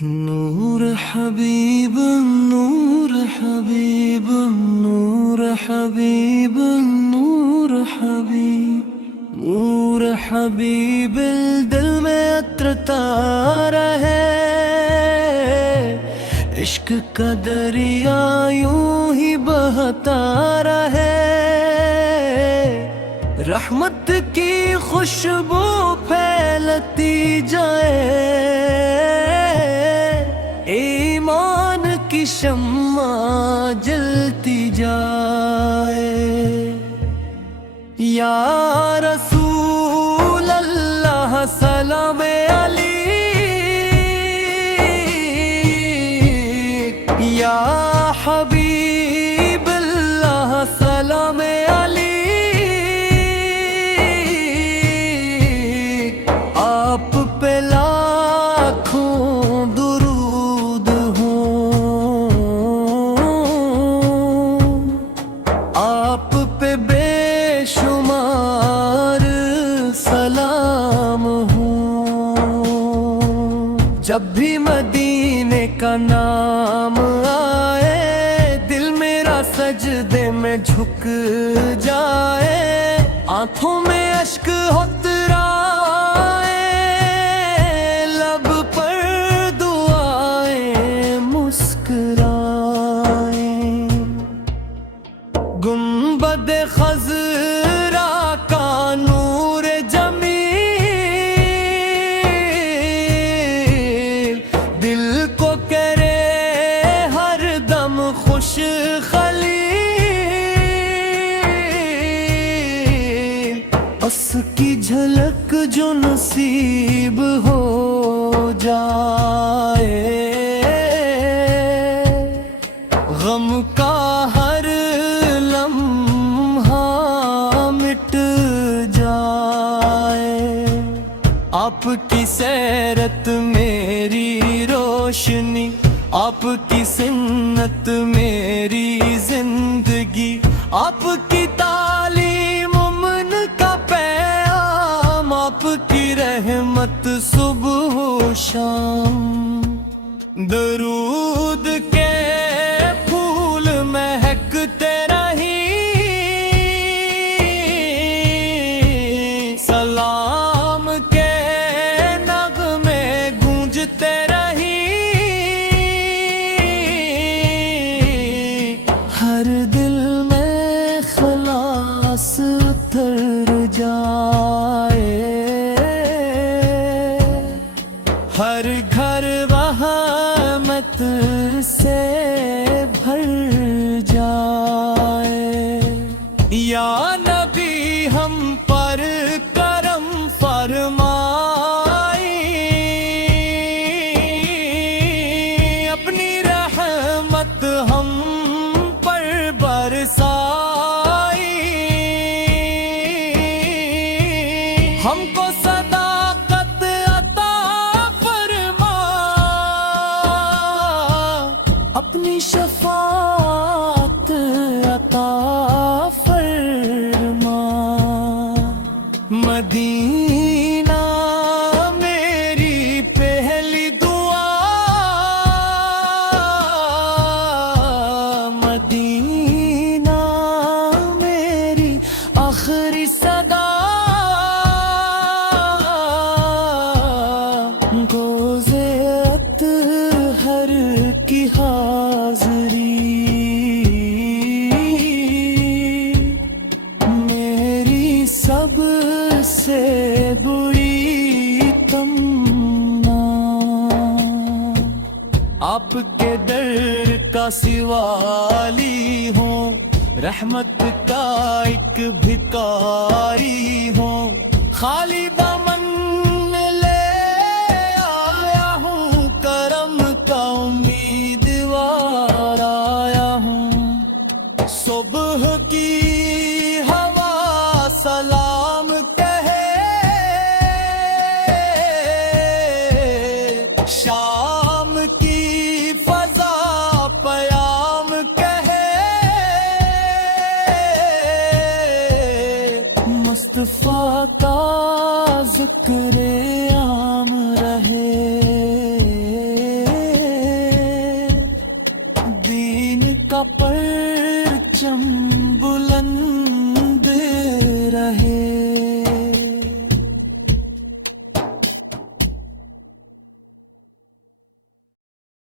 نور حبیب نور حبیب نور حبیب نور حبیب نور حبیب دل میں عطر تارا ہے، عشق کا دریا یوں ہی بہتا رہے، رحمت کی خوشبو پھیلتی جائے، ایمان کی شمع جلتی جائے۔ یا رسول اللہ سلام علیک، یا حبیب اللہ سلام علیک، آپ پہ لاکھوں درود ہوں، آپ پہ بے شمار سلام ہوں۔ جب بھی مدینے کا نام آئے، دل میرا سجدے میں جھک جائے، آنکھوں میں اشک اترائے، لب پر دعائیں مسکرائیں، گنبد خضرا کا نور جمیل، دل کو کرے ہر دم خوش خلیل، اس کی جھلک جو نصیب ہو جائے، غم کا ہر لمحہ مٹ جائے، آپ کی سیرت میری روشنی، آپ کی سنت میری زندگی، آپ کی تعلیم من کا پیام، آپ کی رحمت صبح و شام، درود کے پھول مہکتے رہیں، سلام کے نغمے گونجتے رہیں، ہر دل میں خلاص اتر جائے، ہر گھر رحمت سے بھر جائے۔ یا نبی ہم پر کرم فرمائیں، اپنی رحمت ہم پر برسائیں، ہم کو صداقت عطا فرما، اپنی شفاعت عطا فرما، مدینہ میری پہلی دعا، مدینہ میری آخری صدا، گوزے اطہر کی حاضری، میری سب سے بڑی تمنا، آپ کے در کا سوالی ہوں، رحمت کا ایک بھکاری ہوں، خالی دامن لے آیا ہوں، کرم کا امیدوار آیا ہوں، صبح کی ہوا سلام کہے، شام کی فضا پیام کہے، مصطفیٰ کا ذکر عام رہے، کا پرچم بلند